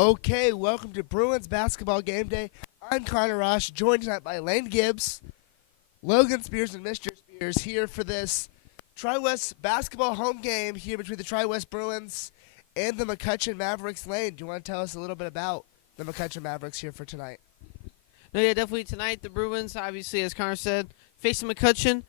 Okay, welcome to Bruins Basketball Game Day. I'm Connor Ross, joined tonight by Lane Gibbs, Logan Spears, and Mr. Spears here for this Tri-West basketball home game here between the Tri-West Bruins and the McCutcheon Mavericks. Lane, do you want to tell us a little bit about the McCutcheon Mavericks here for tonight? No, yeah, definitely tonight. The Bruins, obviously, as Connor said, facing McCutcheon.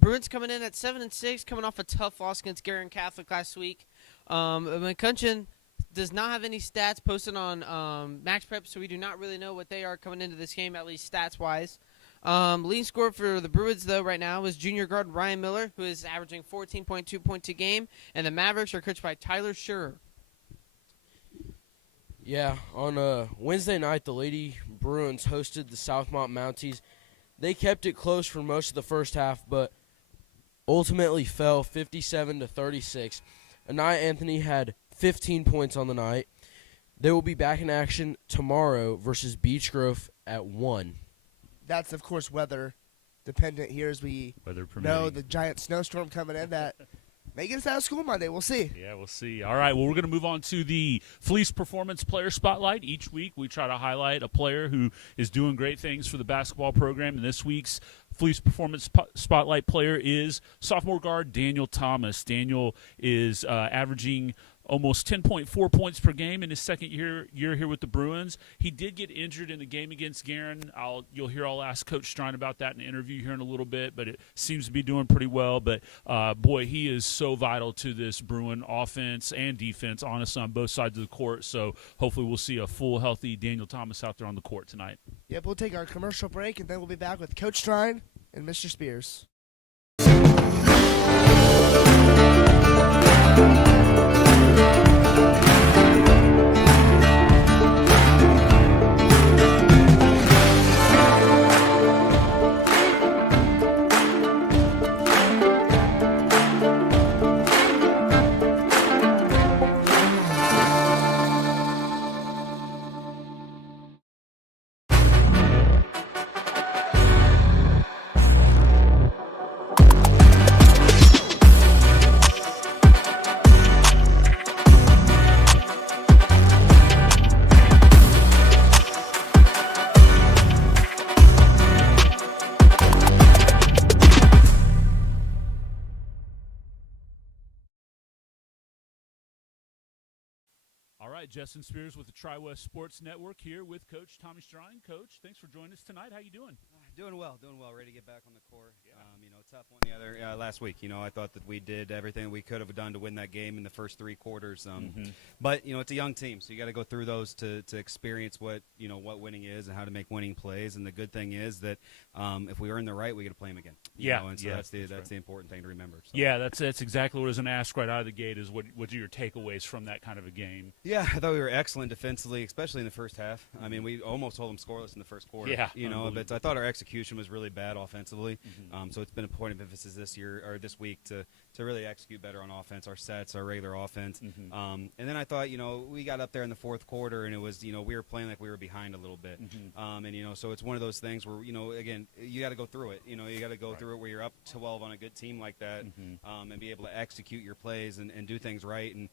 Bruins coming in at 7-6, coming off a tough loss against Garen Catholic last week. McCutcheon does not have any stats posted on Max Prep, so we do not really know what they are coming into this game, at least stats-wise. Leading scorer for the Bruins, though, right now is junior guard Ryan Miller, who is averaging 14.2 points a game, and the Mavericks are coached by Tyler Scherer. Yeah, on Wednesday night, the Lady Bruins hosted the Southmont Mounties. They kept it close for most of the first half, but ultimately fell 57-36. Anaya Anthony had 15 points on the night. They will be back in action tomorrow versus Beech Grove at 1. That's, of course, weather dependent here as we know the giant snowstorm coming in that may get us out of school Monday. We'll see. Yeah, we'll see. All right, well, we're going to move on to the Fleece Performance Player Spotlight. Each week we try to highlight a player who is doing great things for the basketball program. And this week's Fleece Performance Spotlight player is sophomore guard Daniel Thomas. Daniel is averaging almost 10.4 points per game in his second year here with the Bruins. He did get injured in the game against Garen. I'll ask Coach Strine about that in an interview here in a little bit, but it seems to be doing pretty well. But, boy, he is so vital to this Bruin offense and defense, honestly, on both sides of the court. So hopefully we'll see a full, healthy Daniel Thomas out there on the court tonight. Yep, we'll take our commercial break, and then we'll be back with Coach Strine and Mr. Spears. All right, Justin Spears with the Tri-West Sports Network here with Coach Tommy Strine. Coach, thanks for joining us tonight. How you doing? Doing well. Ready to get back on the court. Yeah. Tough one the other last week. I thought that we did everything we could have done to win that game in the first three quarters. But it's a young team, so you got to go through those to experience what winning is and how to make winning plays. And the good thing is that if we earn the right, we got to play them again. That's the important thing to remember. So. Yeah, that's exactly what I was going to ask right out of the gate. Is what are your takeaways from that kind of a game? Yeah, I thought we were excellent defensively, especially in the first half. I mean, we almost held them scoreless in the first quarter. Yeah, but I thought our execution was really bad offensively. So it's been a point of emphasis this week to really execute better on offense, our sets, our regular offense. And then I thought, we got up there in the fourth quarter, and it was, we were playing like we were behind a little bit. So it's one of those things where, again, you got to go through it. You got to go through it where you're up 12 on a good team like that, and be able to execute your plays and do things right, and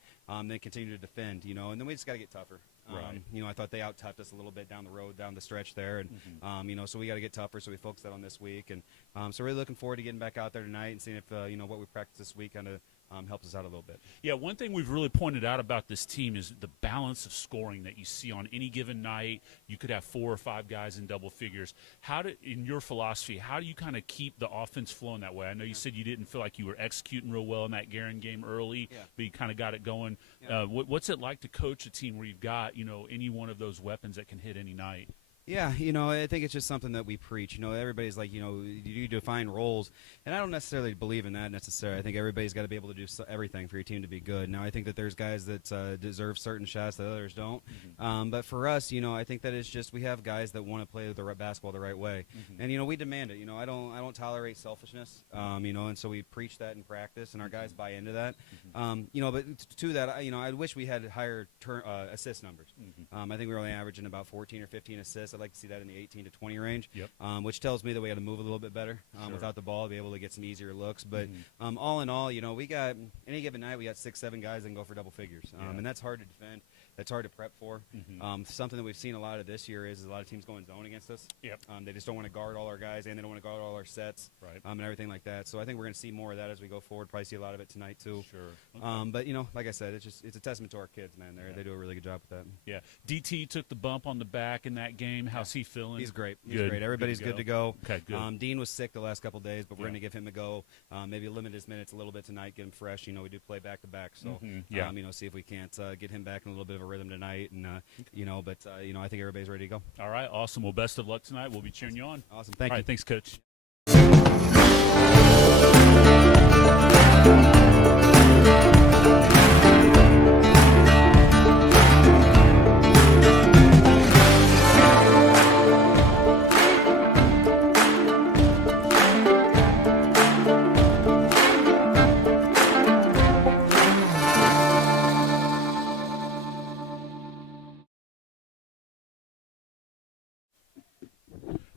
then continue to defend. And then we just got to get tougher. I thought they out-toughed us a little bit down the road, down the stretch there, and so we got to get tougher. So we focused that on this week, and so really looking forward to getting back out there tonight and seeing if what we practiced this week kind of helps us out a little bit. Yeah, one thing we've really pointed out about this team is the balance of scoring that you see on any given night. You could have 4 or 5 guys in double figures. In your philosophy, how do you kind of keep the offense flowing that way? I know you said you didn't feel like you were executing real well in that Garen game early, but you kind of got it going. Yeah. What's it like to coach a team where you've got any one of those weapons that can hit any night? Yeah, I think it's just something that we preach. Everybody's like, you define roles, and I don't necessarily believe in that necessarily. I think everybody's got to be able to do everything for your team to be good. Now, I think that there's guys that deserve certain shots that others don't. But for us, I think that it's just we have guys that want to play the basketball the right way, and we demand it. I don't tolerate selfishness. And so we preach that in practice, and our guys buy into that. But to that, I wish we had higher assist numbers. I think we were only averaging about 14 or 15 assists. I'd like to see that in the 18 to 20 range, Yep. which tells me that we got to move a little bit better Sure. without the ball, be able to get some easier looks. But all in all, we got any given night we got 6-7 guys that can go for double figures, Yeah. and that's hard to defend. That's hard to prep for. Something that we've seen a lot of this year is a lot of teams going zone against us. Yep. They just don't want to guard all our guys, and they don't want to guard all our sets, Right. and everything like that. So I think we're going to see more of that as we go forward. Probably see a lot of it tonight too. Sure. Okay. But like I said, it's a testament to our kids, man. They do a really good job with that. Yeah. DT took the bump on the back in that game. How's he feeling? He's great. He's Good. great. Everybody's good to go. Okay, good. Dean was sick the last couple of days, but we're Yeah. going to give him a go. Maybe limit his minutes a little bit tonight, get him fresh. We do play back to back, so Yeah. see if we can't get him back in a little bit of a rhythm tonight. And but I think everybody's ready to go. All right. Awesome. Well, best of luck tonight. We'll be cheering you on. Awesome. Thank All you. right. Thanks, Coach.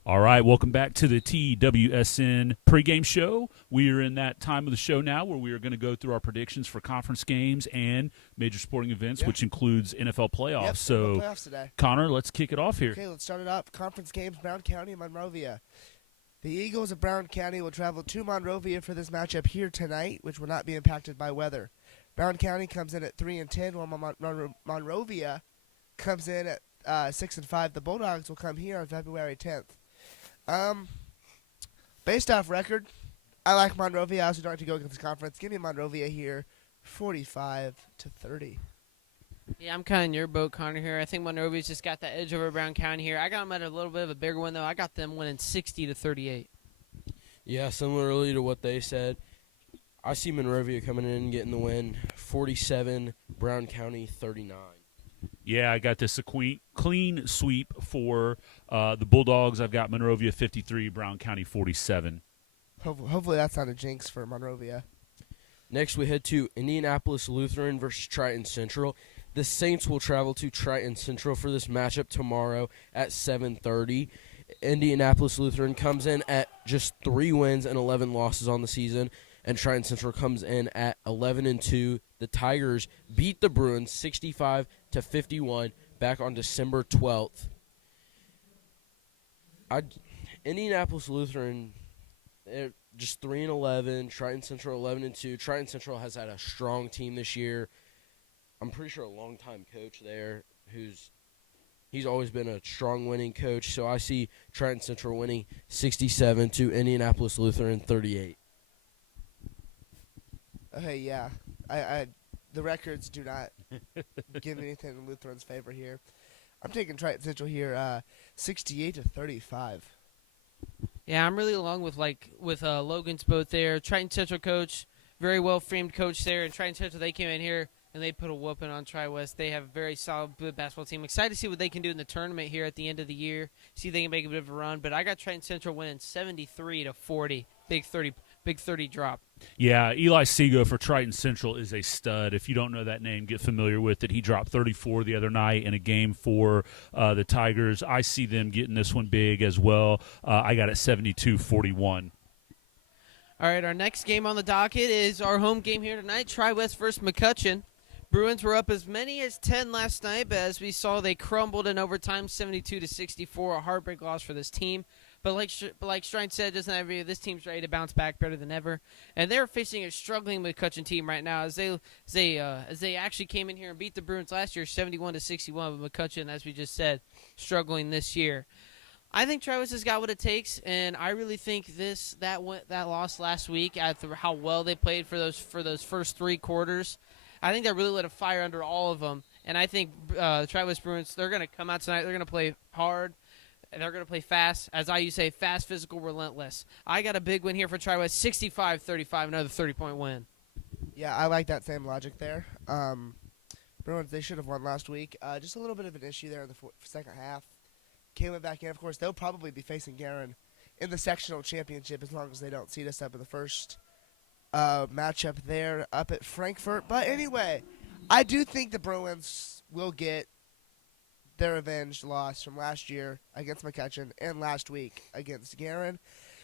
All right, welcome back to the TWSN pregame show. We are in that time of the show now where we are going to go through our predictions for conference games and major sporting events, which includes NFL playoffs. Yep, So, playoffs today. Connor, let's kick it off here. Okay, let's start it up. Conference games, Brown County and Monrovia. The Eagles of Brown County will travel to Monrovia for this matchup here tonight, which will not be impacted by weather. Brown County comes in at 3-10, while Monrovia comes in at 6-5. The Bulldogs will come here on February 10th. Based off record, I like Monrovia. I also don't like to go against the conference. Give me Monrovia here, 45-30. Yeah, I'm kind of in your boat, Connor, here. I think Monrovia's just got that edge over Brown County here. I got them at a little bit of a bigger one, though. I got them winning 60-38. Yeah, similarly to what they said, I see Monrovia coming in and getting the win, 47, Brown County 39. Yeah, I got this a clean sweep for the Bulldogs. I've got Monrovia 53, Brown County 47. Hopefully that's not a jinx for Monrovia. Next, we head to Indianapolis Lutheran versus Triton Central. The Saints will travel to Triton Central for this matchup tomorrow at 7:30. Indianapolis Lutheran comes in at just 3 wins and 11 losses on the season, and Triton Central comes in at 11-2. The Tigers beat the Bruins 65-51 back on December 12th. Indianapolis Lutheran, they're just 3-11. Triton Central 11-2. Triton Central has had a strong team this year. I'm pretty sure a longtime coach there he's always been a strong winning coach. So I see Triton Central winning 67 to Indianapolis Lutheran 38. Okay, yeah. The records do not give anything in Lutheran's favor here. I'm taking Triton Central here, 68-35. Yeah, I'm really along with Logan's boat there. Triton Central coach, very well framed coach there, and Triton Central, they came in here and they put a whooping on Tri-West. They have a very solid good basketball team. Excited to see what they can do in the tournament here at the end of the year. See if they can make a bit of a run. But I got Triton Central winning 73-40. Big 30 drop. Yeah, Eli Sego for Triton Central is a stud. If you don't know that name, get familiar with it. He dropped 34 the other night in a game for the Tigers. I see them getting this one big as well. I got it 72-41. All right, our next game on the docket is our home game here tonight, Tri-West versus McCutcheon. Bruins were up as many as 10 last night, but as we saw, they crumbled in overtime, 72-64, a heartbreak loss for this team. But like Shrine said, this team's ready to bounce back better than ever, and they're facing a struggling McCutcheon team right now as they actually came in here and beat the Bruins last year, 71-61. But McCutcheon, as we just said, struggling this year. I think Travis has got what it takes, and I really think that loss last week, after how well they played for those first 3 quarters, I think that really lit a fire under all of them. And I think Travis Bruins, they're going to come out tonight. They're going to play hard. And they're going to play fast. As I used to say, fast, physical, relentless. I got a big win here for Tri-West, 65-35, another 30-point win. Yeah, I like that same logic there. Bruins, they should have won last week. Just a little bit of an issue there in the second half. Came back in. Of course, they'll probably be facing Guerin in the sectional championship as long as they don't seed us up in the first matchup there up at Frankfurt. But anyway, I do think the Bruins will get their avenged loss from last year against McCutcheon and last week against Guerin.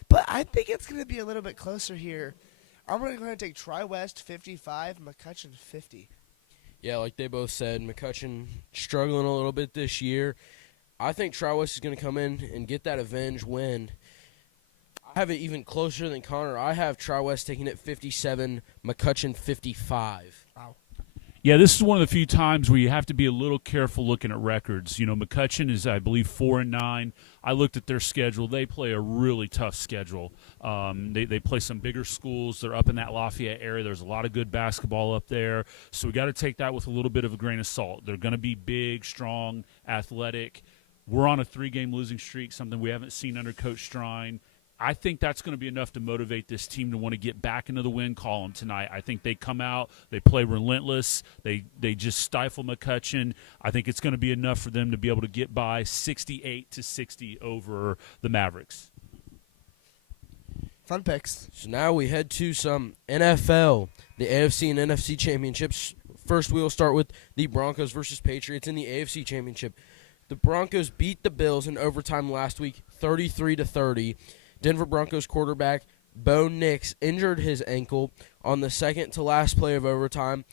But I think it's going to be a little bit closer here. I'm going to go ahead and take Tri-West 55, McCutcheon 50. Yeah, like they both said, McCutcheon struggling a little bit this year. I think Tri-West is going to come in and get that avenge win. I have it even closer than Connor. I have Tri-West taking it 57, McCutcheon 55. Wow. Yeah, this is one of the few times where you have to be a little careful looking at records. You know, McCutcheon is, I believe, 4-9. I looked at their schedule. They play a really tough schedule. They play some bigger schools. They're up in that Lafayette area. There's a lot of good basketball up there. So we got to take that with a little bit of a grain of salt. They're going to be big, strong, athletic. We're on a 3-game losing streak, something we haven't seen under Coach Strine. I think that's going to be enough to motivate this team to want to get back into the win column tonight. I think they come out, they play relentless, they just stifle McCutcheon. I think it's going to be enough for them to be able to get by 68-60 over the Mavericks. Fun picks. So now we head to some NFL, the AFC and NFC championships. First, we will start with the Broncos versus Patriots in the AFC championship. The Broncos beat the Bills in overtime last week, 33-30. Denver Broncos quarterback Bo Nix injured his ankle on the second to last play of overtime.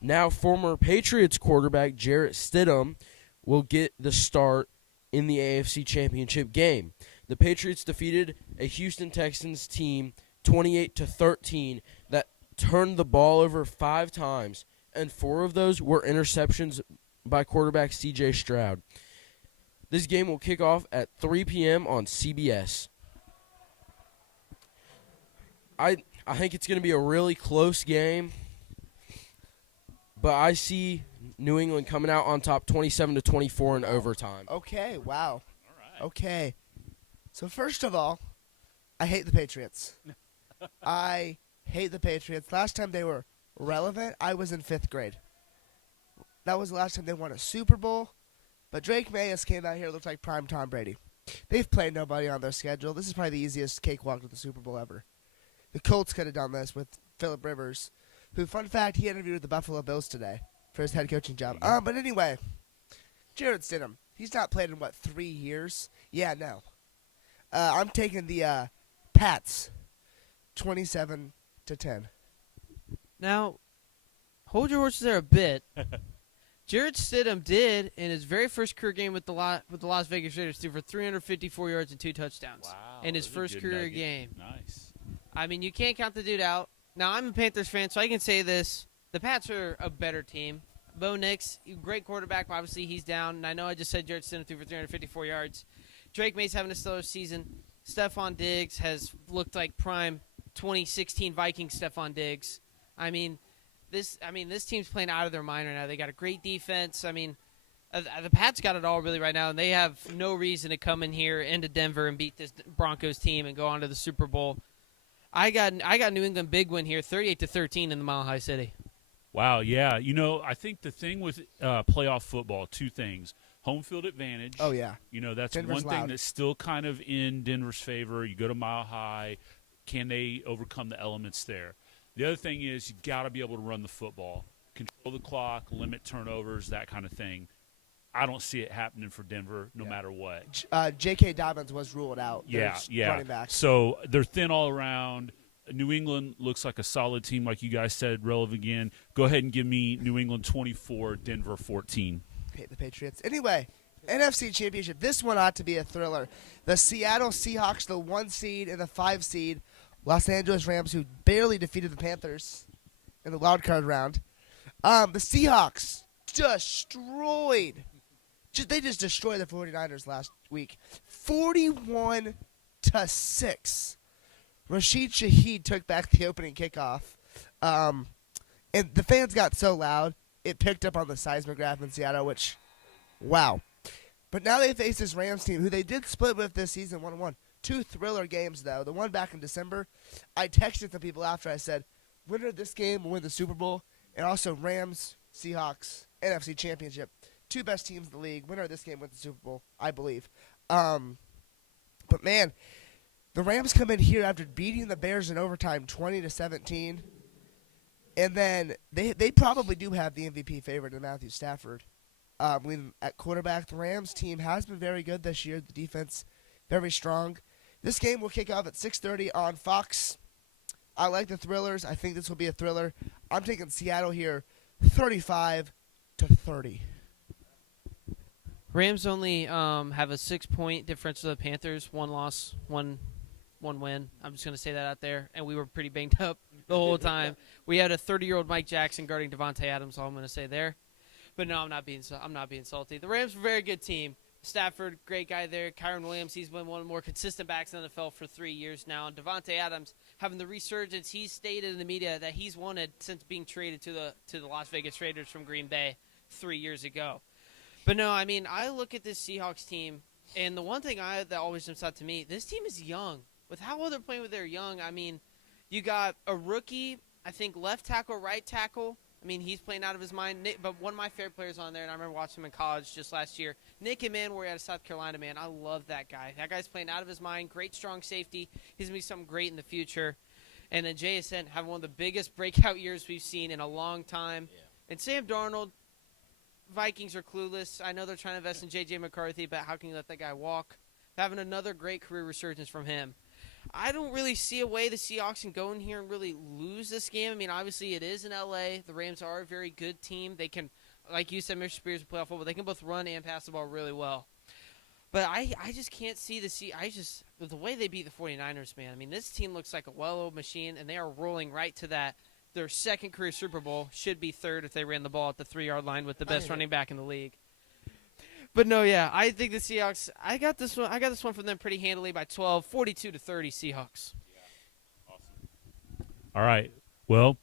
Now former Patriots quarterback Jarrett Stidham will get the start in the AFC Championship game. The Patriots defeated a Houston Texans team 28-13 that turned the ball over 5 times, and 4 of those were interceptions by quarterback C.J. Stroud. This game will kick off at 3 p.m. on CBS. I think it's going to be a really close game, but I see New England coming out on top 27-24 in overtime. Okay, wow. All right. Okay. So first of all, I hate the Patriots. I hate the Patriots. Last time they were relevant, I was in 5th grade. That was the last time they won a Super Bowl. But Drake May has came out here, looked like prime Tom Brady. They've played nobody on their schedule. This is probably the easiest cakewalk to the Super Bowl ever. The Colts could have done this with Phillip Rivers, who, fun fact, he interviewed with the Buffalo Bills today for his head coaching job. But anyway, Jarrett Stidham, he's not played in, 3 years? Yeah, no. I'm taking the Pats, 27-10. Now, hold your horses there a bit. Jarrett Stidham did, in his very first career game with the Las Vegas Raiders, threw for 354 yards and 2 touchdowns in his first career game. Nice. I mean, you can't count the dude out. Now, I'm a Panthers fan, so I can say this. The Pats are a better team. Bo Nix, great quarterback. Obviously, he's down. And I know I just said Jarrett Stidham threw for 354 yards. Drake May's having a stellar season. Stephon Diggs has looked like prime 2016 Vikings Stephon Diggs. I mean, this team's playing out of their mind right now. They got a great defense. I mean, the Pats got it all really right now, and they have no reason to come in here into Denver and beat this Broncos team and go on to the Super Bowl. I got New England big win here, 38-13 in the Mile High City. Wow, yeah. You know, I think the thing with playoff football, 2 things. Home field advantage. Oh, yeah. You know, that's Denver's one thing loud. that's still kind of in Denver's favor. You go to Mile High. Can they overcome the elements there? The other thing is you got to be able to run the football, control the clock, limit turnovers, that kind of thing. I don't see it happening for Denver no matter what. J.K. Dobbins was ruled out. Yeah. Running back. So they're thin all around. New England looks like a solid team, like you guys said, relevant again. Go ahead and give me New England 24, Denver 14. Hate the Patriots. Anyway, NFC Championship. This one ought to be a thriller. The Seattle Seahawks, the 1 seed and the 5 seed. Los Angeles Rams, who barely defeated the Panthers in the wild card round. The Seahawks destroyed. They just destroyed the 49ers last week. 41-6. Rashid Shaheed took back the opening kickoff. And the fans got so loud, it picked up on the seismograph in Seattle, which, wow. But now they face this Rams team, who they did split with this season 1-1. 2 thriller games, though. The one back in December, I texted some people after. I said, winner of this game will win the Super Bowl. And also Rams, Seahawks, NFC Championship. 2 best teams in the league. Winner of this game wins the Super Bowl, I believe. But, man, the Rams come in here after beating the Bears in overtime 20-17. And then they probably do have the MVP favorite in Matthew Stafford. At quarterback, the Rams team has been very good this year. The defense, very strong. This game will kick off at 6:30 on Fox. I like the thrillers. I think this will be a thriller. I'm taking Seattle here, 35-30. Rams only have a 6-point difference to the Panthers. 1 loss, one win. I'm just going to say that out there. And we were pretty banged up the whole time. We had a 30-year-old Mike Jackson guarding Devontae Adams, all I'm going to say there. But no, I'm not being salty. The Rams are a very good team. Stafford, great guy there. Kyron Williams, he's been one of the more consistent backs in the NFL for 3 years now. And Devontae Adams having the resurgence he's stated in the media that he's wanted since being traded to the Las Vegas Raiders from Green Bay 3 years ago. But no, I mean, I look at this Seahawks team, and the one thing that always jumps out to me, this team is young. With how well they're playing with their young, I mean, you got a rookie, I think left tackle, right tackle. I mean, he's playing out of his mind. But one of my favorite players on there, and I remember watching him in college just last year, Nick Emmanwori out of South Carolina, man. I love that guy. That guy's playing out of his mind. Great, strong safety. He's going to be something great in the future. And then JSN having one of the biggest breakout years we've seen in a long time. Yeah. And Sam Darnold, Vikings are clueless. I know they're trying to invest in J.J. McCarthy, but how can you let that guy walk? Having another great career resurgence from him. I don't really see a way the Seahawks can go in here and really lose this game. I mean, obviously it is in L.A. The Rams are a very good team. They can, like you said, Mr. Spears, playoff football. They can both run and pass the ball really well. But I just can't see the way they beat the 49ers, man. I mean, this team looks like a well-oiled machine, and they are rolling right to that. Their second career Super Bowl should be third if they ran the ball at the 3-yard line with the best running back in the league. But no, yeah, I think the Seahawks. I got this one from them pretty handily by 12, 42-30 Seahawks. Yeah. Awesome. All right. Well,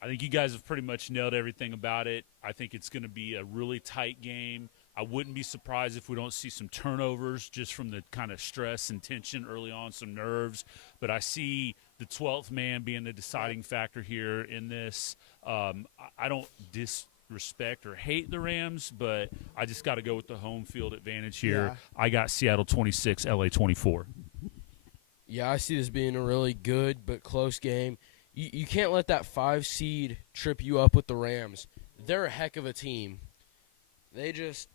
I think you guys have pretty much nailed everything about it. I think it's going to be a really tight game. I wouldn't be surprised if we don't see some turnovers just from the kind of stress and tension early on, some nerves. But I see the 12th man being the deciding factor here in this. I don't disrespect or hate the Rams, but I just got to go with the home field advantage here. Yeah. I got Seattle 26, LA 24. Yeah, I see this being a really good but close game. You can't let that 5 seed trip you up with the Rams. They're a heck of a team. They didn't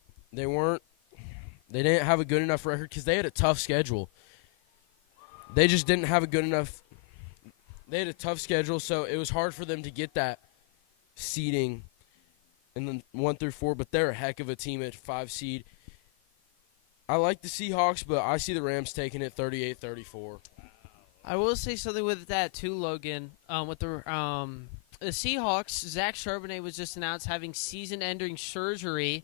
have a good enough record because they had a tough schedule. They just didn't have a good enough. They had a tough schedule, so it was hard for them to get that seeding in the 1 through 4. But they're a heck of a team at 5 seed. I like the Seahawks, but I see the Rams taking it 38-34. I will say something with that too, Logan. With the Seahawks, Zach Charbonnet was just announced having season-ending surgery.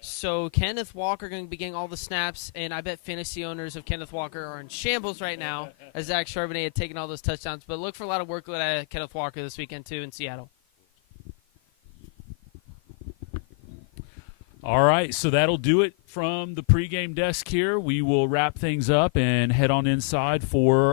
So Kenneth Walker going to be getting all the snaps, and I bet fantasy owners of Kenneth Walker are in shambles right now as Zach Charbonnet had taken all those touchdowns. But look for a lot of workload out of Kenneth Walker this weekend too in Seattle. All right, so that'll do it from the pregame desk here. We will wrap things up and head on inside for